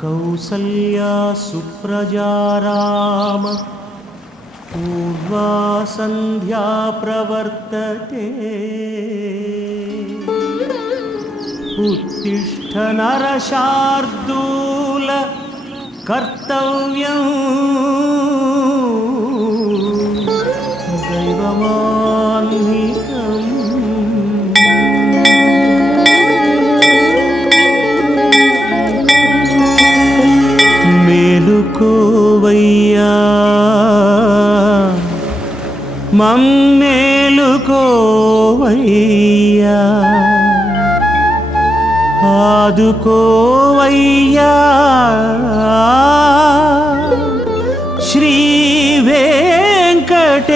कौसल्या सुप्रजा राम पूर्वा संध्या प्रवर्तते उत्तिष्ठ नरशार्दूल कर्तव्यं दैवमान्निकम्। మేలుకోవయ్యా మమ్మేలుకోవయ్యా ఆదుకోవయ్యా శ్రీ వెంకటేశ।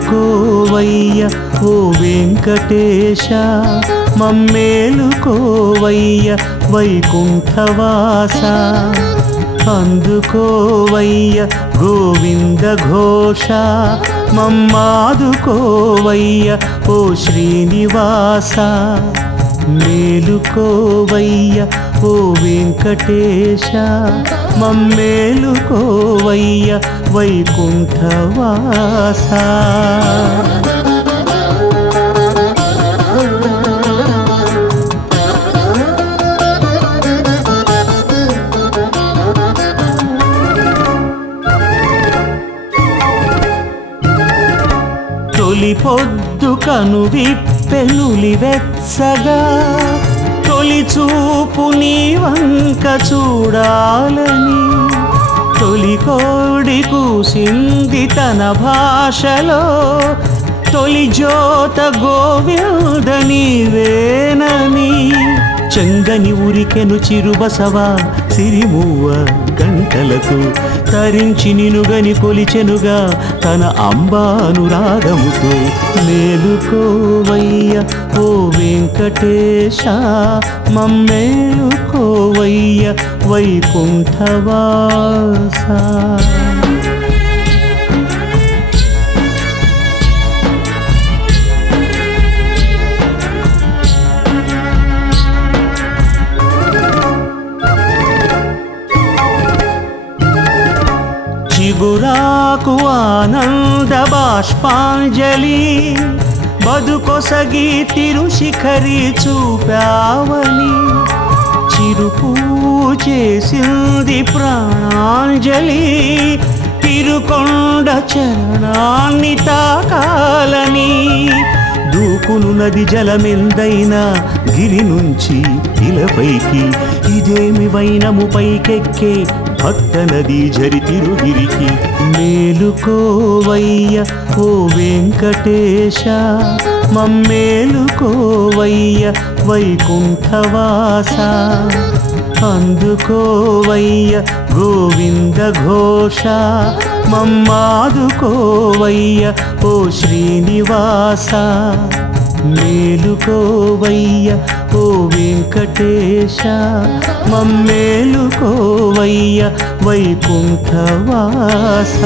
మేలుకోవయ్యా ఓ వెంకటేశ మమ్మేలుకోవయ్యా వైకుంఠవాస అందుకోవయ్యా గోవింద ఘోష మమ్మాదుకోవయ్యా ఓ శ్రీనివాస। మేలుకోవయ్యా ఓ వెంకటేశ మమ్మేలుకోవయ్యా వైకుంఠవాస। తొలి పొద్దు కను విప్పెనులి వెచ్చగా తొలి చూపు నీ వంక చూడాలని తొలి కోడి కూసింది తన భాషలో తొలి జ్యోత గోవింద నీవేనని చెంగని ఉరికెను చిరుబసవ సిరిమువ్వ గంటలతో తరించి నినుగని కొలిచెనుగా తన అంబానురాగముతో। మేలుకోవయ్యా ఓ వెంకటేశ మమ్మేలుకోవయ్యా వైకుంఠవాస। చిగురాకు ఆనంద బాష్పాంజలి బదుకొసగి తిరుశిఖరి చూపావని చిరుపూ చేసింది ప్రాణాంజలి తిరుకొండ చరణాన్ని తాకాలని దూకును నది జలమెందైనా గిరి నుంచి ఇలపైకి ఇదేమి వైనము పైకెక్కే భక్త నదీ జరి తిరుగిరికి। మేలుకోవయ్యా ఓ వెంకటేశ మమ్మేలుకోవయ్యా వైకుంఠవాస అందుకోవయ్యా గోవింద ఘోష మమ్మాదుకోవయ్యా ఓ శ్రీనివాస। మేలుకోవయ్యా ఓ వెంకటేశ మమ్మేలుకోవయ్యా వైకుంఠవాస।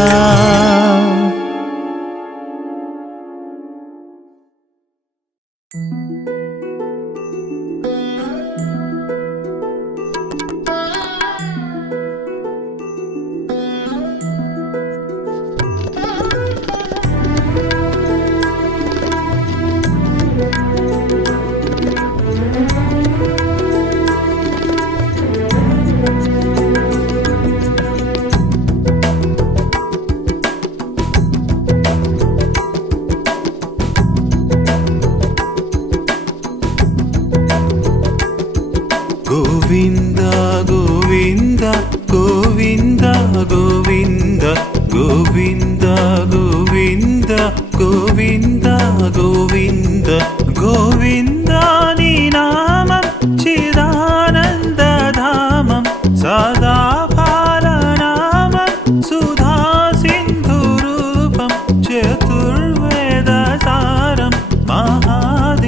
గోవింద గోవింద గోవింద గోవింద గోవింద గోవింద గోవింద గోవింద గోవింద నీ నామం చిదానందధామం సదా పాలనామం సుధా సింధు రూపం చతుర్వేద సారం మహాదివ్యకాయం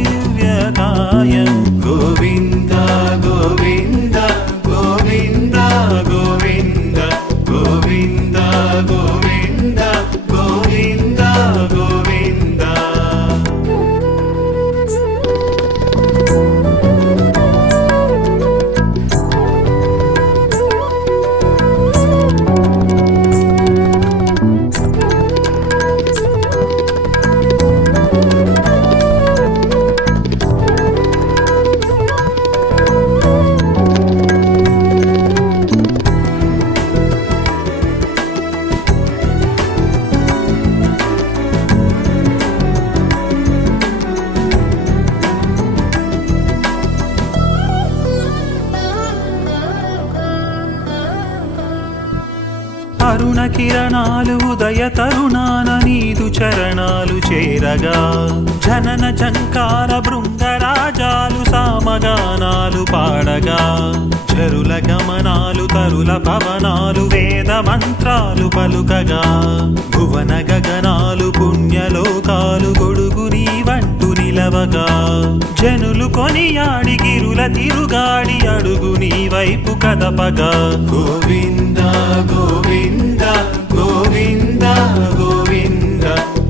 కిరణాలు ఉదయ తరుణాన నీదు చరణాలు చేరగా జనన జంకార బృందరాజాలు సామగానాలు పాడగా చరుల గమనాలు తరుల పవనాలు వేద మంత్రాలు పలుకగా భువన గగనాలు పుణ్యలోకాలు గొడుగు నీవంటూ నిలవగా జనులు కొనియాడి గిరుల తిరుగాడి అడుగు నీ వైపు కదపగా గోవింద గోవింద గోవింద గోవింద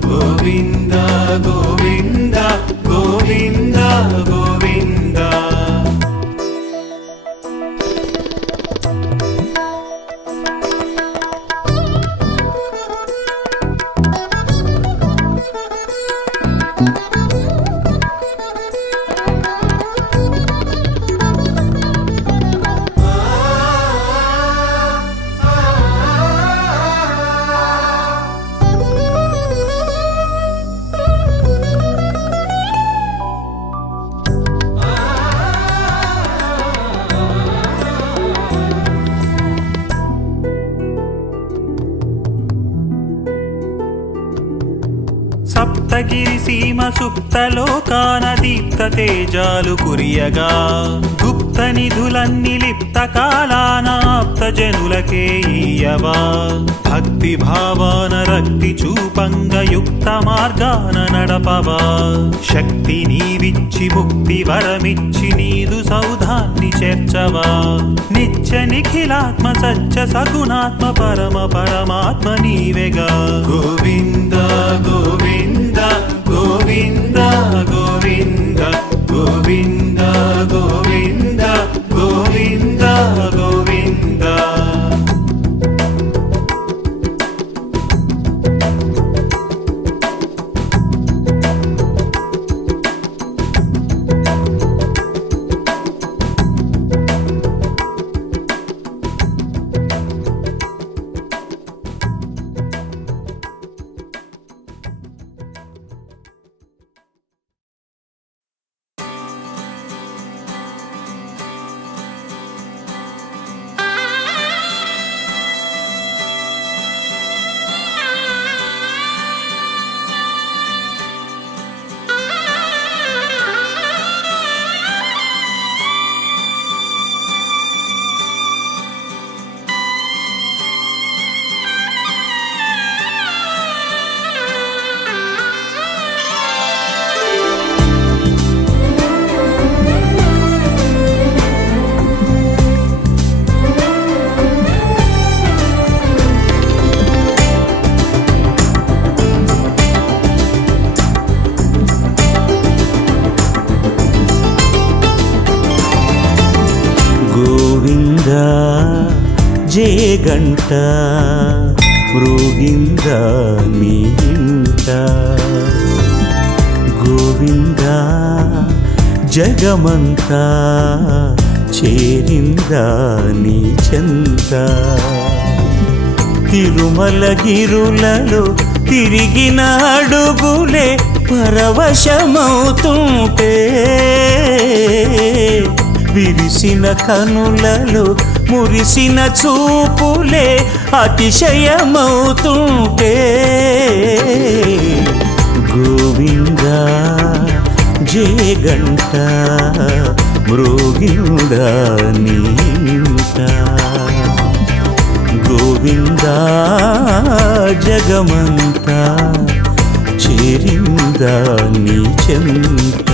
గోవింద గోవింద గోవింద గోవింద సప్తగిరి సీమ సుప్తలోకాన దీప్త తేజాలు కురియగా గుప్త నిధులన్నీ లిప్త కాలాన ఆప్త జనులకే ఇయ్యవా భక్తి భావాన రక్తి చూపంగ యుక్త మార్గాన నడపవా శక్తి నీవిచ్చి ముక్తి వరమిచ్చి నీదు సౌధాన్ని చేర్చవా నిత్య నిఖిలాత్మ సత్య సగుణాత్మ పరమ పరమాత్మ నీవెగా గోవింద గోవింద గోవింద గోవింద గోవింద గోవింద గోవింద గోవింద జయ గంట మృగింద నీ ఇంట గోవింద జగమంతా చేరిందా నీ చెంత తిరుమల గిరులలో తిరిగిన అడుగులే పరవశమవుతుంటే విరిసిన కనులలో మురిసిన చూపులే అతిశయమవుతుంటే గోవింద జయ గంట మృగింద నీ ఇంట గోవింద జగమంతా చేరిందా నీ చెంత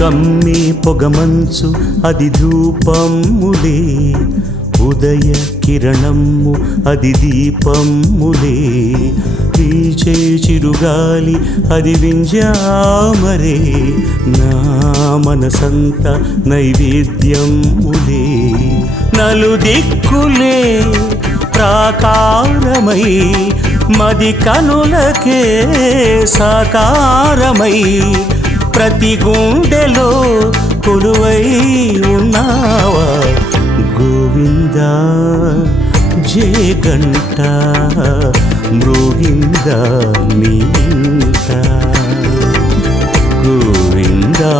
కమ్మి పొగమంచు అది ధూపములే ఉదయ కిరణము అది దీపములే, వీచే చిరుగాలి అది వింజామరే, నా మనసంత నైవేద్యములే. నలుదిక్కులే ప్రాకారమై మది కనులకే సాకారమై, ప్రతి గుండెలో కొలువై ఉన్నావా గోవిందా. జయ గంట మ్రోగిందా నీ ఇంట, గోవిందా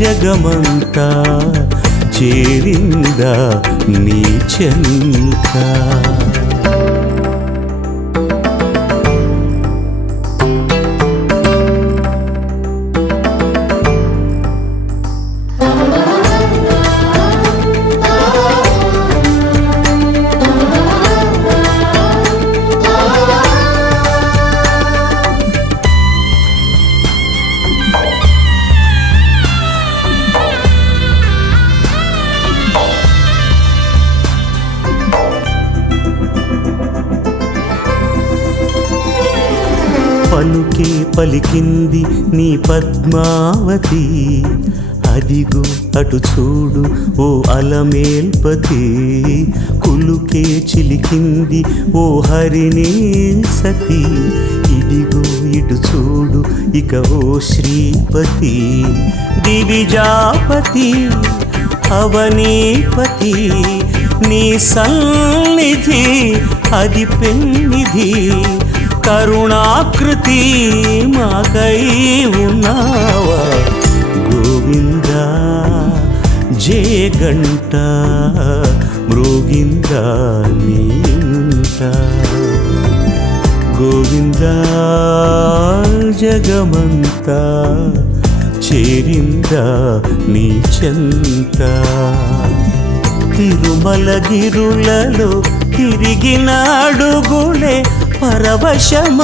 జగమంతా చేరిందా నీ చెంత. పలుకే పలికింది నీ పద్మావతి, అదిగో అటు చూడు ఓ అలమేల్పతి. కులుకే చిలికింది ఓ హరిణీ సతి, ఇదిగో ఇటు చూడు ఇక ఓ శ్రీపతి. దివిజాపతి అవనీపతి, నీ సన్నిధి అది పెన్నిధి. కరుణాకృతి మాకై ఉన్నావా గోవిందా. జయ గంట మ్రోగిందా నీ ఇంట, గోవిందా జగమంతా చేరిందా నీ చెంత. తిరుమలగిరులలో తిరిగిన అడుగులే పరవశమవుతుంటే,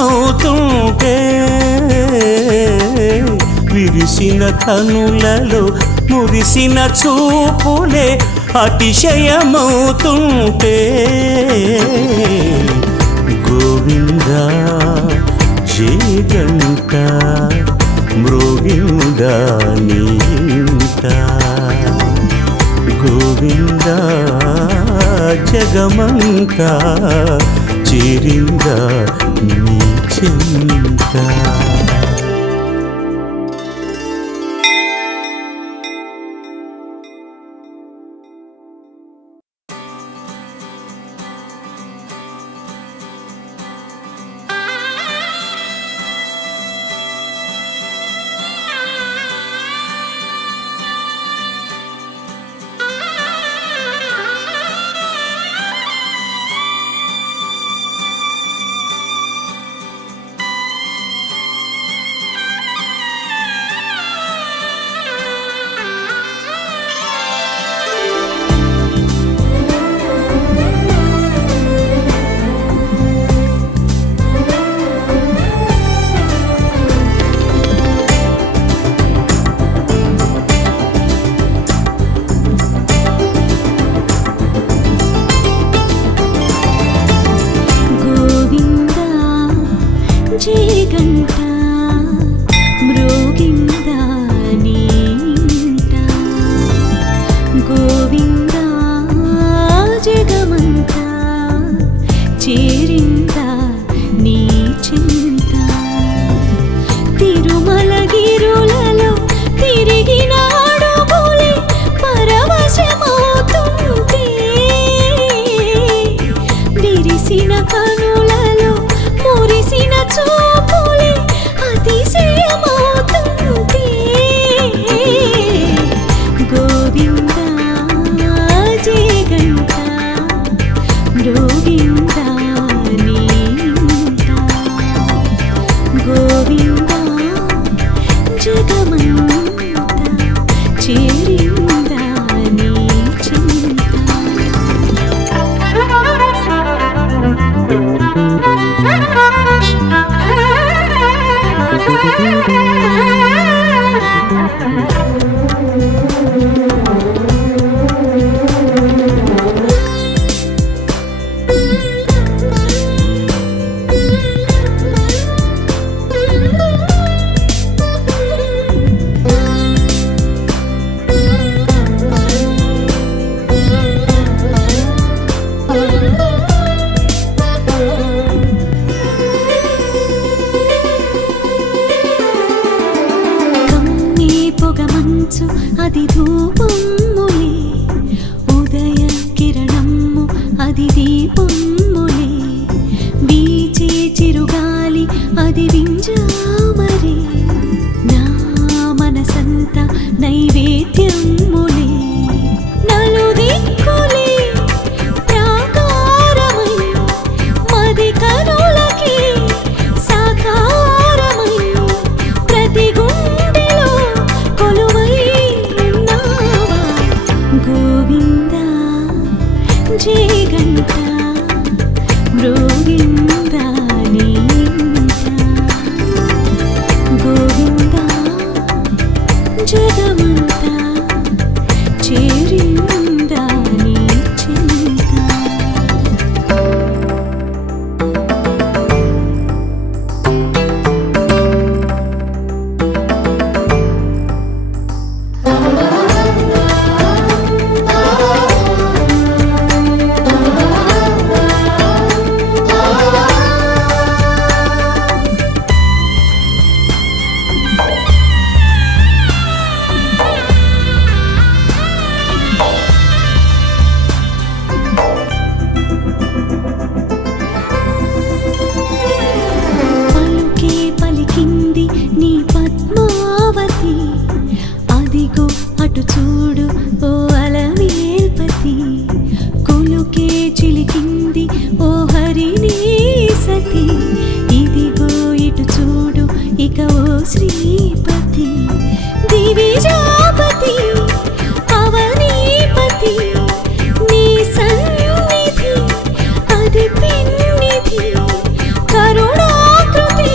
విరిసిన కనులలో మురిసిన చూపులే అతిశయమవుతుంటే, గోవిందా జయ గంట మ్రోగిందా నీ ఇంట, గోవిందా జగమంతా చేరిందా నీ చెంత. మంచు అది ధూపములే, ఉదయ కిరణము అది దీపములే, వీచే చిరుగాలి అది వింజామరే, నా మనసంతా నైవేద్యములే, నలుదిక్కులే ప్రాకారమై మది కనులకి సాకారమై ప్రతి గుండెలో కొలువై ఉన్నావా గోవిందా, జయ గంట మ్రోగిందా నీ ఇంట, గోవిందా జగమంతా చేరిందా నీ చింత. పలుకే పలికింది నీ పద్మావతి, అదిగో అటు చూడు ఓ అలమేల్పతి, కులుకే చిలికింది ఓ హరిణీ సతి, ఇదిగో ఇటు చూడు ఇక ఓ శ్రీపతి, దివిజాపతి అవనీపతి, నీ సన్నిధి అది పిన్నిధి, కరుణాకృతి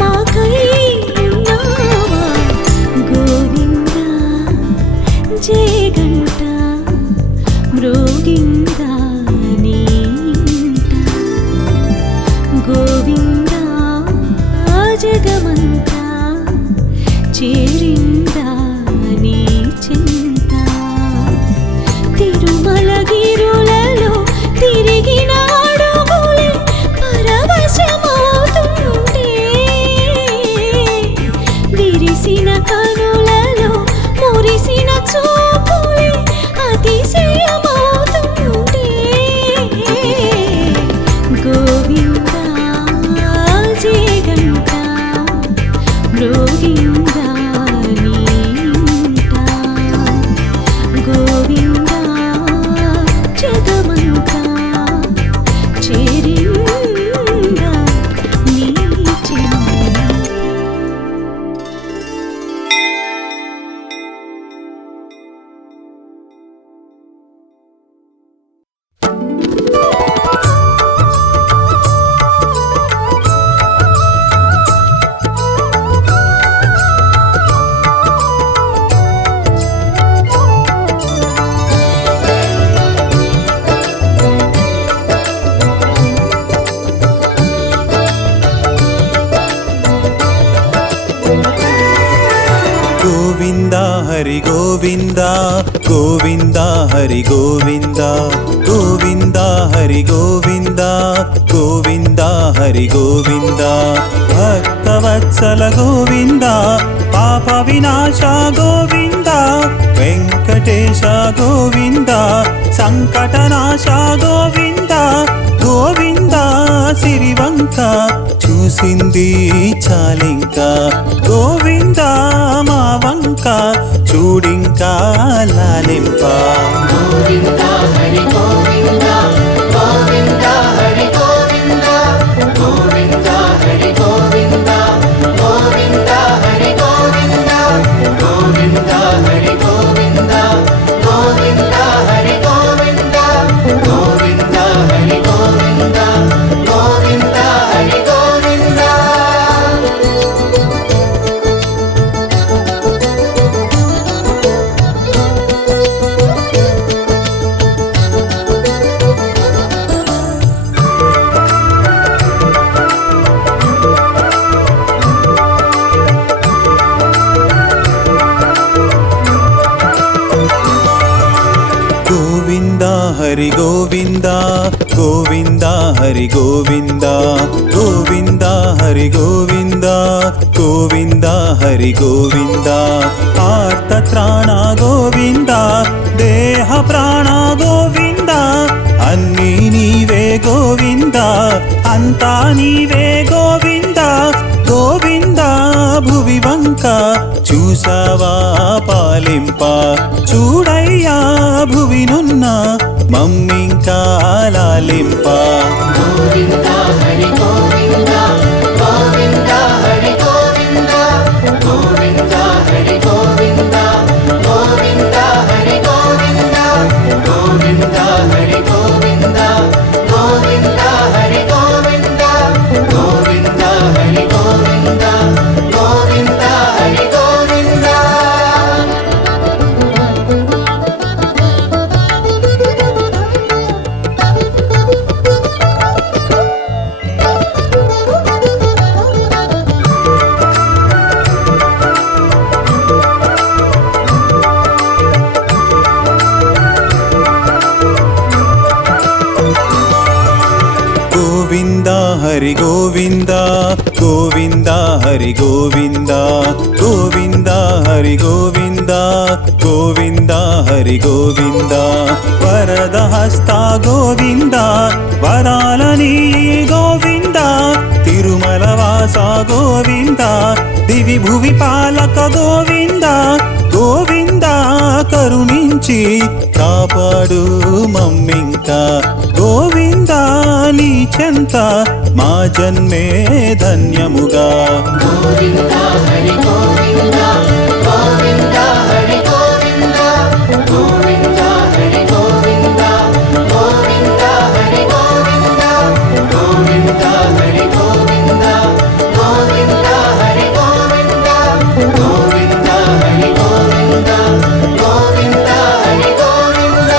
మాకై ఉన్నావా గోవిందా, జయ గంట మ్రోగిందా నీ ఇంట, గోవిందా జగమంతా చేరిందా నీ చింత, తిరుమలగిరులలో తిరిగిన అడుగులే పరవశమవుతుంటే, విరిసిన కనులలో మురిసిన చూపులే అతిశయమవుతుంటే, గోవిందా జయ గంట మ్రోగిందా నీ ఇంట, గోవిందా జగమంతా చేరిందా నీ చింత. గోవింద హరి గోవింద, గోవింద హరి గోవింద, గోవింద హరి గోవింద, గోవింద హరి గోవింద, భక్తవత్సల గోవింద, పాప వినాశ గోవింద, వెంకటేశ గోవింద, సంకటనాశ గోవింద, గోవింద సిరివంక చూసింది చాలింక, గోవింద మా వంక చూడింకా లాలింప. గోవింద హరి గోవింద, గోవింద హరి గోవింద, గోవింద హరి గోవింద, గోవింద హరి గోవింద, గోవింద హరి గోవింద, గోవింద హరి గోవింద, గోవింద హరి గోవింద, గోవింద హరి గోవింద. హరి గోవింద గోవింద హరి గోవింద గోవింద హరి గోవింద గోవింద హరి గోవింద ఆర్తత్రా ప్రాణ గోవింద అన్నీ నీవే గోవింద అంతా నీవే గోవింద గోవింద భువి వంక చూసావా పాలింప చూడయ్యా భువినున్న మమ్మింకా లాలింప గోవింద హరి గోవింద గోవింద హరి గోవింద గోవింద హరి గోవింద గోవింద హరి గోవింద గోవింద హరి గోవింద గోవింద హరి గోవింద గోవింద హరి గోవింద గోవింద హరి గోవింద గోవింద హరి గోవింద గోవింద హరి గోవింద గోవింద హరి గోవింద గోవింద హరి గోవింద వరద హస్త గోవింద వరాలని గోవింద తిరుమల వాస గోవింద దివి భువి పాలక గోవింద గోవింద కరుణించి కాపాడు మమ్మింక గోవింద నీ చెంత మా జన్మే ధన్యముగా గోవింద హరి గోవింద గోవింద హరి గోవింద గోవింద హరి గోవింద గోవింద హరి గోవింద గోవింద హరి గోవింద గోవింద హరి గోవింద గోవింద హరి గోవింద గోవింద హరి గోవింద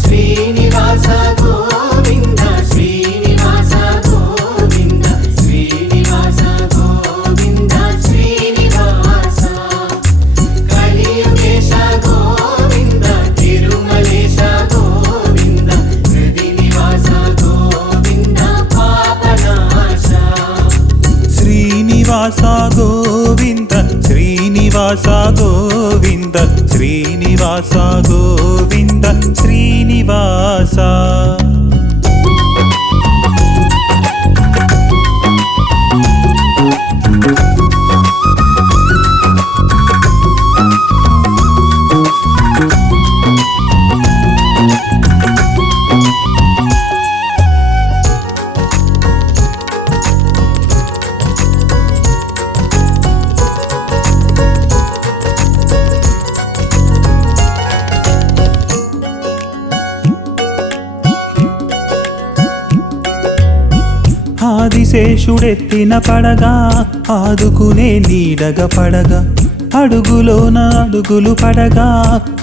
శ్రీనివాస గోవింద శ్రీనివాస గోవింద శ్రీనివాస గోవింద శ్రీనివాస కలియుగేశ గోవింద తిరుమలేశ గోవింద హృదినివాస గోవింద పాపనాశ శ్రీనివాస గోవింద శ్రీనివాస గోవింద శ్రీనివాస గోవింద శ్రీనివాస ఆదిశేషుడెత్తిన పడగా ఆదుకునే నీడగ పడగా అడుగులోన అడుగులు పడగా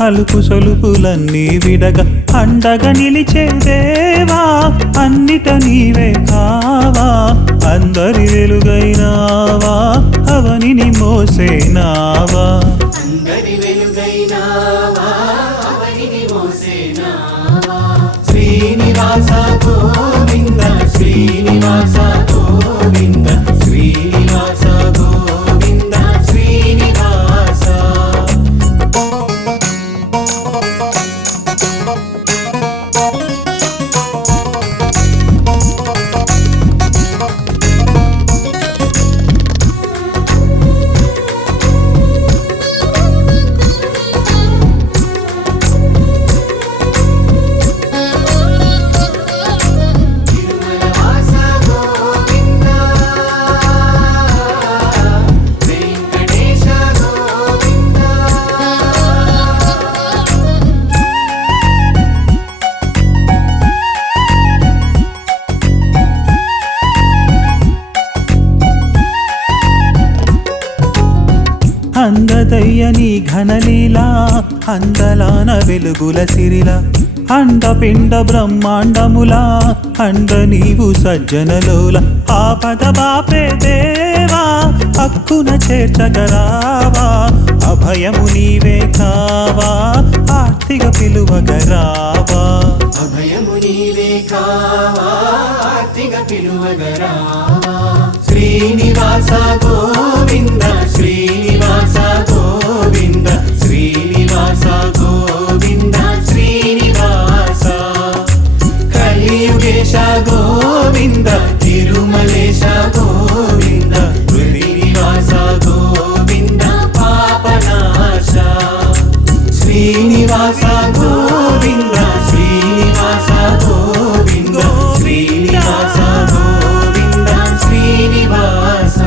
అలుపు సొలుపులన్నీ విడగా అండగా నిలిచే దేవా అన్నిట నీవే కావా అందరి వెలుగైనావా అవనిని మోసేనావా అందరి వెలుగైనావా అవనిని మోసేనావా శ్రీనివాస గోవింద శ్రీనివాస గోవింద శ్రీనివాస గోవింద శ్రీనివాస తెలియని ఘనలీలా అందలాన వెలుగుల సిరిలా అండపిండ బ్రహ్మాండములా అండ నీవు సజ్జనలోల ఆపద బాపే దేవా హక్కున చేర్చగరావా అభయము నీవే కావా ఆర్తిగా పిలువగరావా అభయము నీవే కావా ఆర్తిగా పిలువగరావా శ్రీనివాస గోవింద శ్రీనివాస గోవింద శ్రీనివాస గోవింద శ్రీనివాస కలియుగేశ గోవింద తిరుమలేశ గోవింద శ్రీనివాస గోవింద పాపనాశ శ్రీనివాస గోవింద శ్రీనివాస గోవింద శ్రీనివాస గోవింద శ్రీనివాస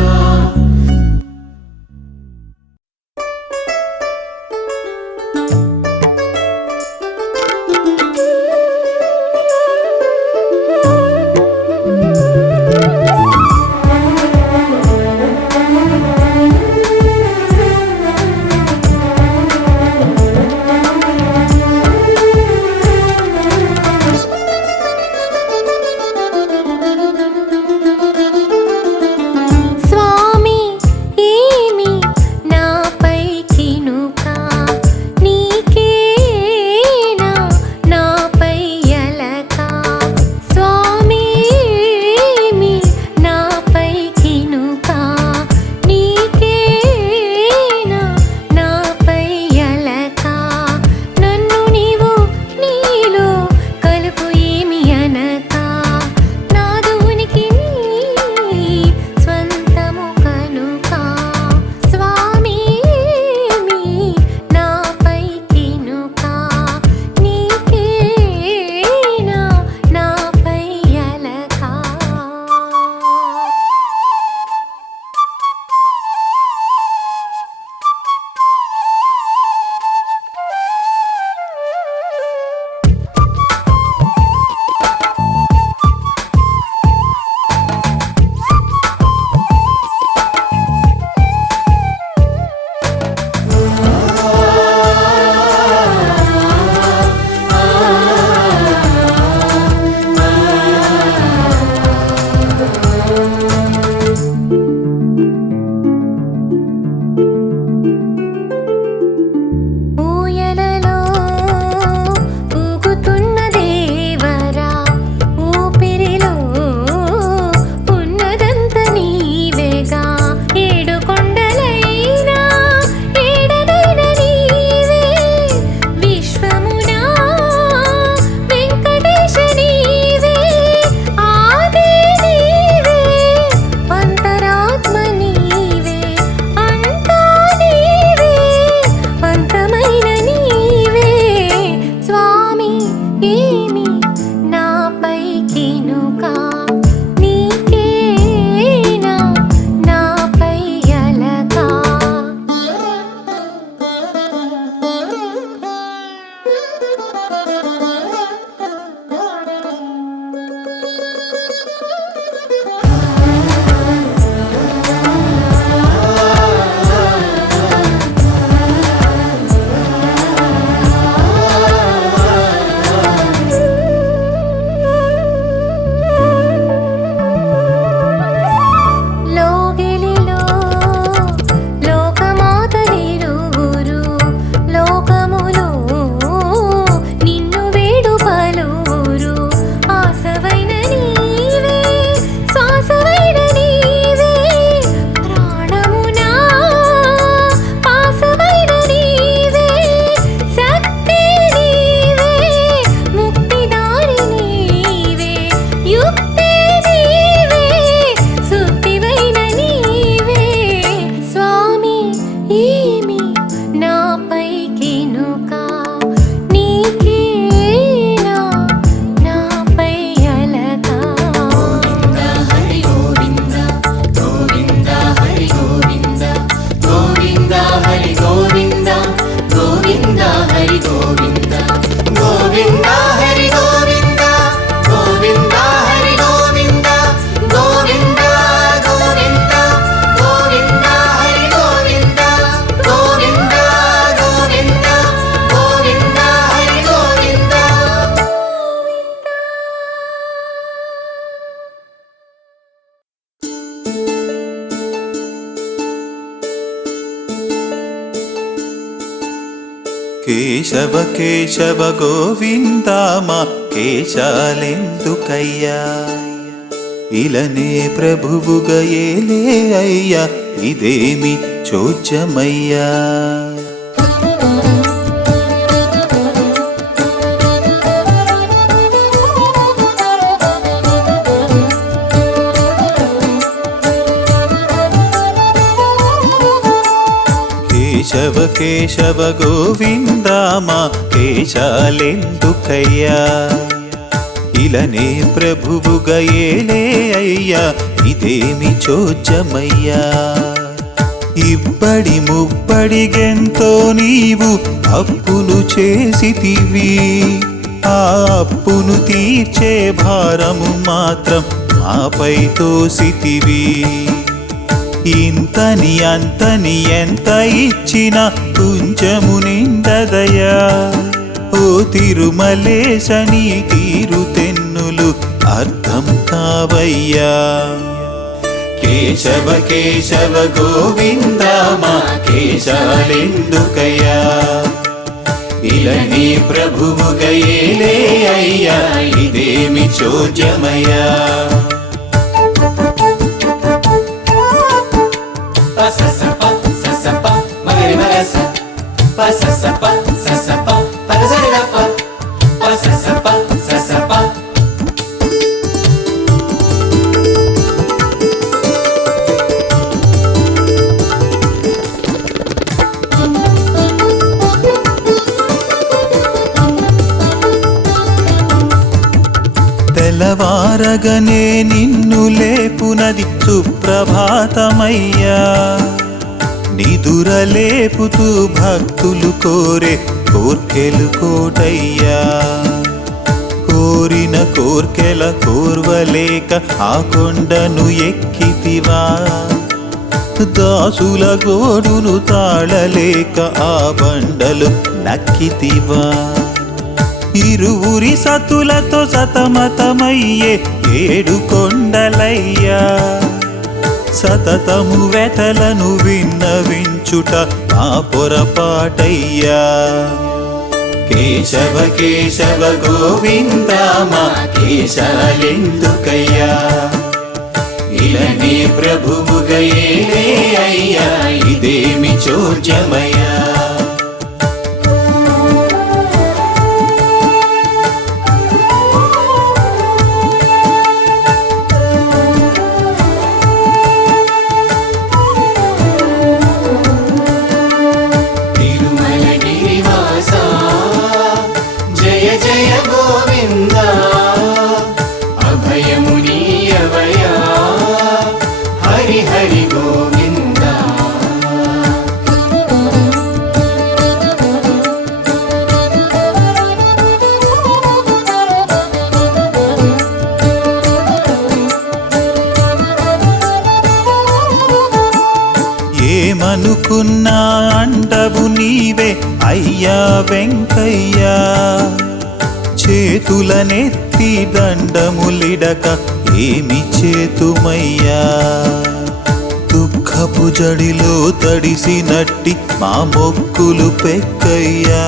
కేశవ కేశవ గోవిందామా కేశాలెందుకయ్యా ఇలనే ప్రభువుగా ఏలే అయ్యా ఇదేమి చోద్యమయ్యా కేశవ కేశవ గోవిందామా కేశాలెందుకయ్యా ఇలనే ప్రభువుగా ఏలే అయ్యా ఇదేమి చోద్యమయ్యా ఇబ్బడి ముబ్బడిగెంతో నీవు అప్పును చేసితివి ఆ అప్పును తీర్చే భారము మాత్రం మాపై తోసితివి ఇంతని అంతని ఎంత ఇచ్చినా కొంచెము నిండదయా ఓ తిరుమలేశ నీ తీరు తెన్నులు అర్థం కావయ్యా కేశవ కేశవ గోవిందామా కేశాలెందుకయ్యా ఇలనీ ప్రభువుగా ఏలే అయ్యా ఇదేమి చోద్యమయ్యా తెల్లవారగనే నిన్ను లేపునది సుప్రభాతమయ్యా నిదురలేపుతూ భక్తులు కోరే కోర్కెలు కోటయ్యా కోరిన కోర్కెల కోర్వలేక ఆ కొండను ఎక్కితివా దాసుల గోడును తాళలేక ఆ బండలు నక్కితివా ఇరువురి సతులతో సతమతమయ్యే ఏడు కొండలయ్యా సతతము వెతలను విన్నవించుట ఆ పొరపాటయ్యా కేశవ కేశవ గోవిందామా కేశాలెందుకయ్యా ఇలనీ ప్రభువుగా ఏలే అయ్యా ఇదేమి చోద్యమయ్యా ఏమనుకున్నా అండవు నీవే అయ్యా వెంకయ్యా చేతులనెత్తి దండములిడక ఏమి చేతుమయ్యా దుఃఖపు జడిలో తడిసినట్టి మా మొక్కులు పెక్కయ్యా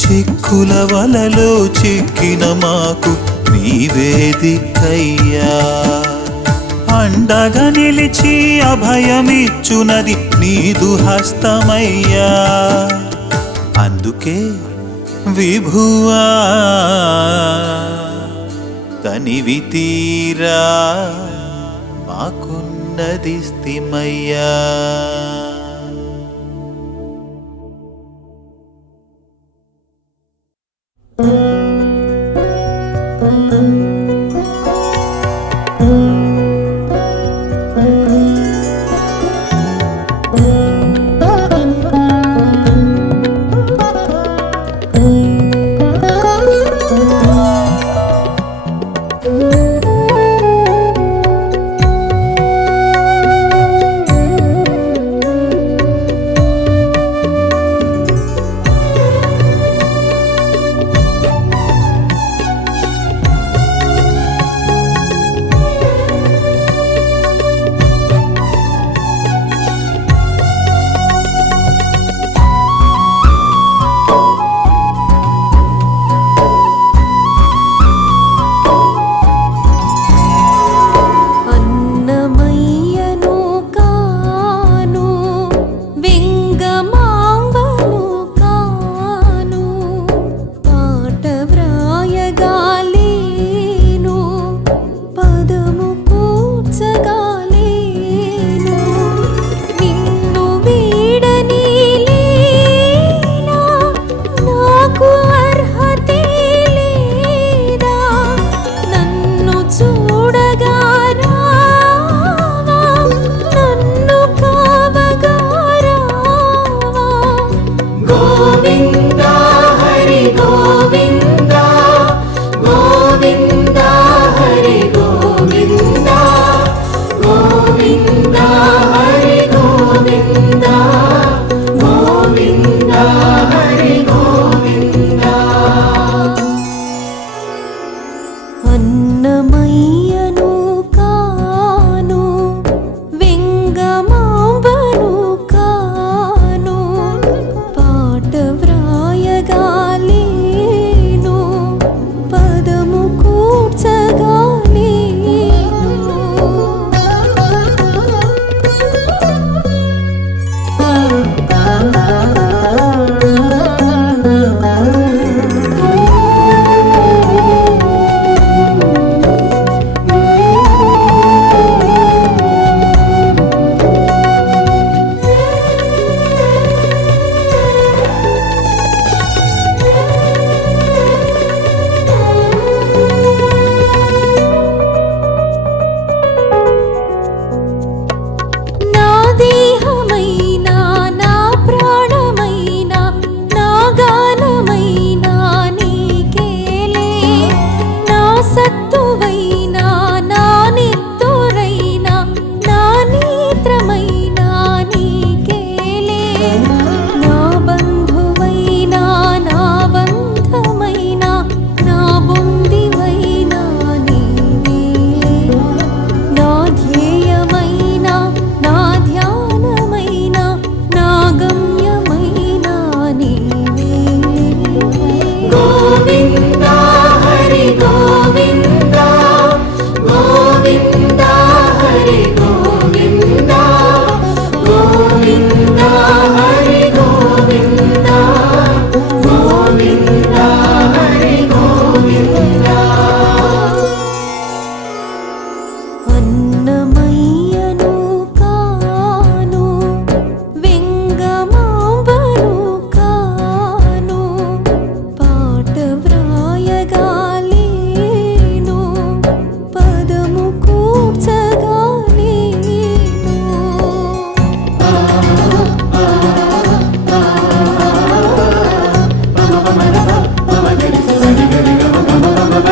చిక్కుల వలలో చిక్కిన మాకు నీవే దిక్కయ్యా అండగా నిలిచి అభయమిచ్చునది నీదు హస్తమయ్యా అందుకే విభువా తనివి తీరా మాకున్నది స్థిమయ్యా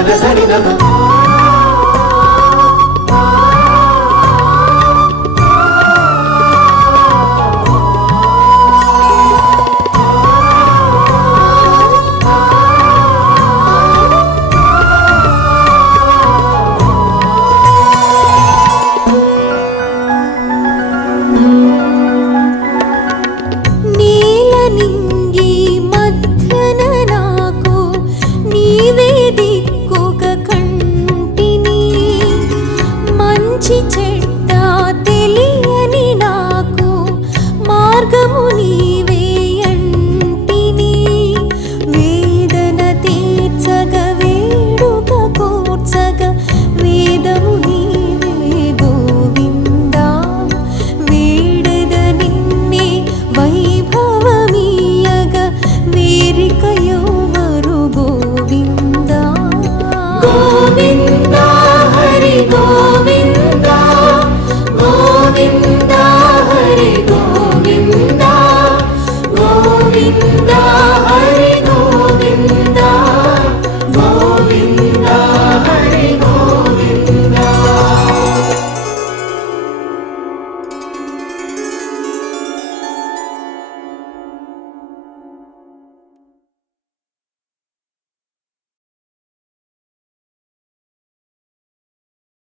పద సరి గమ